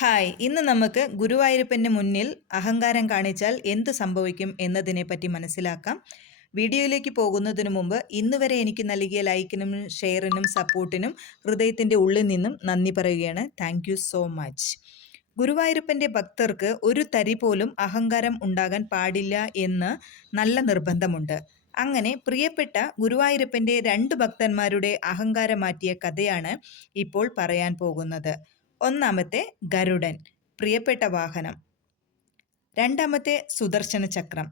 Hi, ഇന്ന് നമുക്ക് ഗുരുവായൂരപ്പൻ്റെ മുന്നിൽ അഹങ്കാരം കാണിച്ചാൽ എന്ത് സംഭവിക്കും എന്നതിനെപ്പറ്റി മനസ്സിലാക്കാം. വീഡിയോയിലേക്ക് പോകുന്നതിനു മുമ്പ് ഇന്ന് വരെ എനിക്ക് നൽകിയ ലൈക്കിനും ഷെയറിനും സപ്പോർട്ടിനും ഹൃദയത്തിൻ്റെ ഉള്ളിൽ നിന്നും നന്ദി പറയുകയാണ്. Thank you so much. ഗുരുവായൂരപ്പൻ്റെ ഭക്തർക്ക് ഒരു തരി പോലും അഹങ്കാരം ഉണ്ടാകാൻ പാടില്ല എന്ന് നല്ല നിർബന്ധമുണ്ട്. അങ്ങനെ പ്രിയപ്പെട്ട ഗുരുവായൂരപ്പൻ്റെ 2 ഭക്തന്മാരുടെ അഹങ്കാരം മാറ്റിയ കഥയാണ് ഇപ്പോൾ പറയാൻ പോകുന്നത്. ഒന്നാമത്തെ ഗരുഡൻ, പ്രിയപ്പെട്ട വാഹനം. രണ്ടാമത്തെ സുദർശന ചക്രം.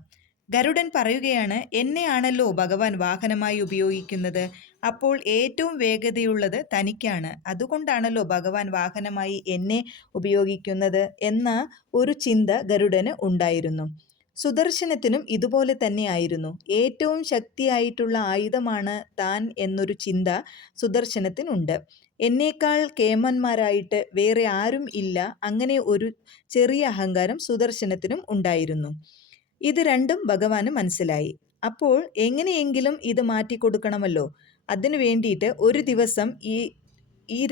ഗരുഡൻ പറയുകയാണ്, എന്നെയാണല്ലോ ഭഗവാൻ വാഹനമായി ഉപയോഗിക്കുന്നത്. അപ്പോൾ ഏറ്റവും വേഗതയുള്ളത് തനിക്കാണ്. അതുകൊണ്ടാണല്ലോ ഭഗവാൻ വാഹനമായി എന്നെ ഉപയോഗിക്കുന്നത് എന്ന ഒരു ചിന്ത ഗരുഡന് ഉണ്ടായിരുന്നു. സുദർശനത്തിനും ഇതുപോലെ തന്നെയായിരുന്നു. ഏറ്റവും ശക്തിയായിട്ടുള്ള ആയുധമാണ് താൻ എന്നൊരു ചിന്ത സുദർശനത്തിനുണ്ട്. എന്നേക്കാൾ കേമന്മാരായിട്ട് വേറെ ആരും ഇല്ല. അങ്ങനെ ഒരു ചെറിയ അഹങ്കാരം സുദർശനത്തിനും ഉണ്ടായിരുന്നു. ഇത് രണ്ടും ഭഗവാന് മനസ്സിലായി. അപ്പോൾ എങ്ങനെയെങ്കിലും ഇത് മാറ്റിക്കൊടുക്കണമല്ലോ. അതിനു വേണ്ടിയിട്ട് ഒരു ദിവസം ഈ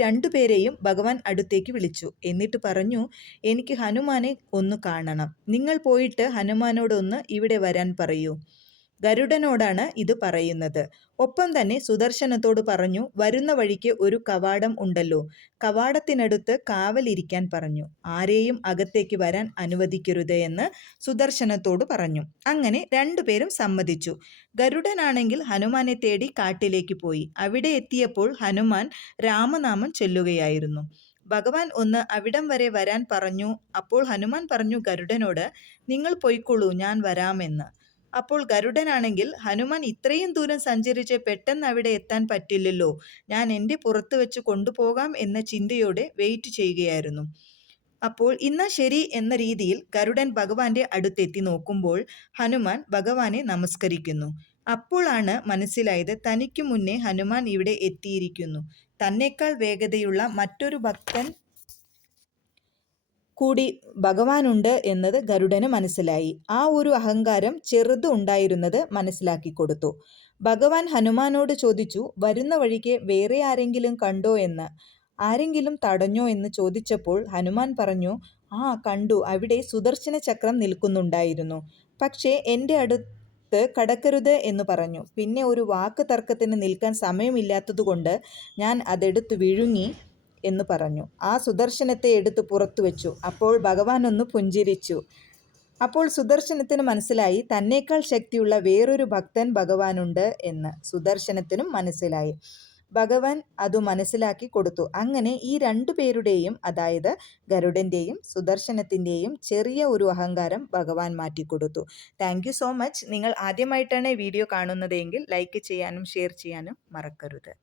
2 പേരെയും ഭഗവാൻ അടുത്തേക്ക് വിളിച്ചു. എന്നിട്ട് പറഞ്ഞു, എനിക്ക് ഹനുമാനെ ഒന്ന് കാണണം. നിങ്ങൾ പോയിട്ട് ഹനുമാനോടൊന്ന് ഇവിടെ വരാൻ പറയൂ. ഗരുഡനോടാണ് ഇത് പറയുന്നത്. ഒപ്പം തന്നെ സുദർശനത്തോട് പറഞ്ഞു, വരുന്ന വഴിക്ക് ഒരു കവാടം ഉണ്ടല്ലോ, കവാടത്തിനടുത്ത് കാവലിരിക്കാൻ പറഞ്ഞു. ആരെയും അകത്തേക്ക് വരാൻ അനുവദിക്കരുത് എന്ന് സുദർശനത്തോട് പറഞ്ഞു. അങ്ങനെ 2 പേരും സമ്മതിച്ചു. ഗരുഡനാണെങ്കിൽ ഹനുമാനെ തേടി കാട്ടിലേക്ക് പോയി. അവിടെ എത്തിയപ്പോൾ ഹനുമാൻ രാമനാമം ചൊല്ലുകയായിരുന്നു. ഭഗവാൻ ഒന്ന് അവിടം വരെ വരാൻ പറഞ്ഞു. അപ്പോൾ ഹനുമാൻ പറഞ്ഞു ഗരുഡനോട്, നിങ്ങൾ പൊയ്ക്കൊള്ളൂ, ഞാൻ വരാമെന്ന്. അപ്പോൾ ഗരുഡനാണെങ്കിൽ, ഹനുമാൻ ഇത്രയും ദൂരം സഞ്ചരിച്ച് പെട്ടെന്ന് അവിടെ എത്താൻ പറ്റില്ലല്ലോ, ഞാൻ എൻ്റെ പുറത്ത് വെച്ച് കൊണ്ടുപോകാം എന്ന ചിന്തയോടെ വെയിറ്റ് ചെയ്യുകയായിരുന്നു. അപ്പോൾ ഇന്നാ ശരി എന്ന രീതിയിൽ ഗരുഡൻ ഭഗവാന്റെ അടുത്തെത്തി നോക്കുമ്പോൾ ഹനുമാൻ ഭഗവാനെ നമസ്കരിക്കുന്നു. അപ്പോഴാണ് മനസ്സിലായത്, തനിക്കു മുന്നേ ഹനുമാൻ ഇവിടെ എത്തിയിരിക്കുന്നു. തന്നേക്കാൾ വേഗതയുള്ള മറ്റൊരു ഭക്തൻ കൂടി ഭഗവാനുണ്ട് എന്നത് ഗരുഡന് മനസ്സിലായി. ആ ഒരു അഹങ്കാരം ചെറുത് ഉണ്ടായിരുന്നത് മനസ്സിലാക്കി കൊടുത്തു. ഭഗവാൻ ഹനുമാനോട് ചോദിച്ചു, വരുന്ന വഴിക്ക് വേറെ ആരെങ്കിലും കണ്ടോ എന്ന്. ആരെങ്കിലും തടഞ്ഞോ എന്ന് ചോദിച്ചപ്പോൾ ഹനുമാൻ പറഞ്ഞു, കണ്ടു, അവിടെ സുദർശന ചക്രം നിൽക്കുന്നുണ്ടായിരുന്നു. പക്ഷേ എൻ്റെ അടുത്ത് കടക്കരുത് എന്ന് പറഞ്ഞു. പിന്നെ ഒരു വാക്ക് തർക്കത്തിന് നിൽക്കാൻ സമയമില്ലാത്തതുകൊണ്ട് ഞാൻ അതെടുത്ത് വിഴുങ്ങി എന്ന് പറഞ്ഞു. ആ സുദർശനത്തെ എടുത്ത് പുറത്തു വെച്ചു. അപ്പോൾ ഭഗവാൻ ഒന്ന് പുഞ്ചിരിച്ചു. അപ്പോൾ സുദർശനത്തിന് മനസ്സിലായി, തന്നേക്കാൾ ശക്തിയുള്ള വേറൊരു ഭക്തൻ ഭഗവാനുണ്ട് എന്ന് സുദർശനത്തിനും മനസ്സിലായി. ഭഗവാൻ അത് മനസ്സിലാക്കി കൊടുത്തു. അങ്ങനെ ഈ 2 പേരുടെയും, അതായത് ഗരുഡൻ്റെയും സുദർശനത്തിൻ്റെയും ചെറിയ ഒരു അഹങ്കാരം ഭഗവാൻ മാറ്റിക്കൊടുത്തു. Thank you so much. നിങ്ങൾ ആദ്യമായിട്ടാണ് വീഡിയോ കാണുന്നതെങ്കിൽ ലൈക്ക് ചെയ്യാനും ഷെയർ ചെയ്യാനും മറക്കരുത്.